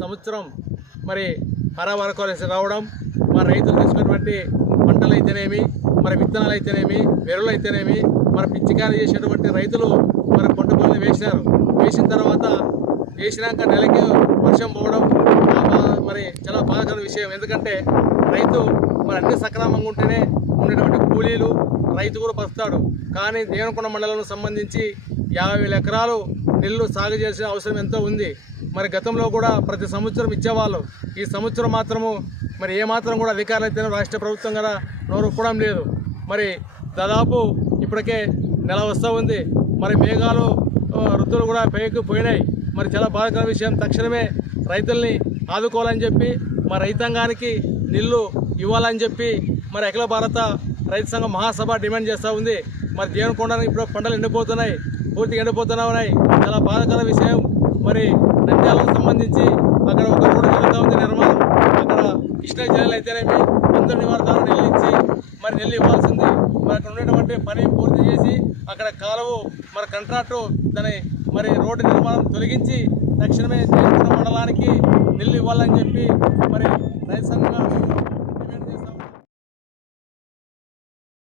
సంవత్సరం మరి హరావరకోలేసి రావడం మరి రైతులు వేసినటువంటి పంటలు అయితేనేమి మరి విత్తనాలు అయితేనేమి ఎరువులు అయితేనేమి మరి పిచ్చికాయలు చేసేటువంటి రైతులు మరి పంట పనులు వేసినారు. వేసిన తర్వాత వేసినాక నెలకి వర్షం పోవడం మరి చాలా బాధకర విషయం. ఎందుకంటే రైతు మరి అన్ని సక్రమంగా ఉంటేనే ఉండేటువంటి కూలీలు రైతు కూడా బస్తాడు కానీ దేవనకొండ మండలం సంబంధించి యాభై వేల ఎకరాలు నెల్లు సాగు చేసే అవసరం ఎంతో ఉంది. మరి గతంలో కూడా ప్రతి సంవత్సరం ఇచ్చేవాళ్ళు. ఈ సంవత్సరం మాత్రము మరి ఏమాత్రం కూడా అధికారులు అయితే రాష్ట్ర ప్రభుత్వం కూడా నోరుకోవడం లేదు. మరి దాదాపు ఇప్పటికే నెల వస్తూ ఉంది. మరి మేఘాలు ఆ, ఋతువులు కూడా పైకి పోయినాయి. మరి చాలా బాధకర విషయం తక్షణమే రైతుల్ని ఆదుకోవాలని చెప్పి మా రైతాంగానికి నిల్లు ఇవ్వాలని చెప్పి మరి అఖిల భారత రైతు సంఘం మహాసభ డిమాండ్ చేస్తూ ఉంది. మరి దేవనకొండ ఇప్పుడు పంటలు ఎండిపోతున్నాయి పూర్తిగా ఎండిపోతున్నా ఉన్నాయి. చాలా బాధకర విషయం. మరి నంద్యాలకు సంబంధించి అక్కడ ఒక రోడ్డు జరుగుతూ ఉంది నిర్మాణం. అక్కడ కృష్ణా జిల్లాలో అయితేనేమి అందరి నివారణాలు నెల్లు మరి నెల్లి ఇవ్వాల్సింది. మరి అక్కడ ఉండేటువంటి పని పూర్తి చేసి అక్కడ కాలువ మరి కంట్రాక్టు దాని మరి రోడ్డు నిర్మాణం తొలగించి తక్షణమే మండలానికి నెల్లి ఇవ్వాలని చెప్పి మరి రైతు సంఘంగా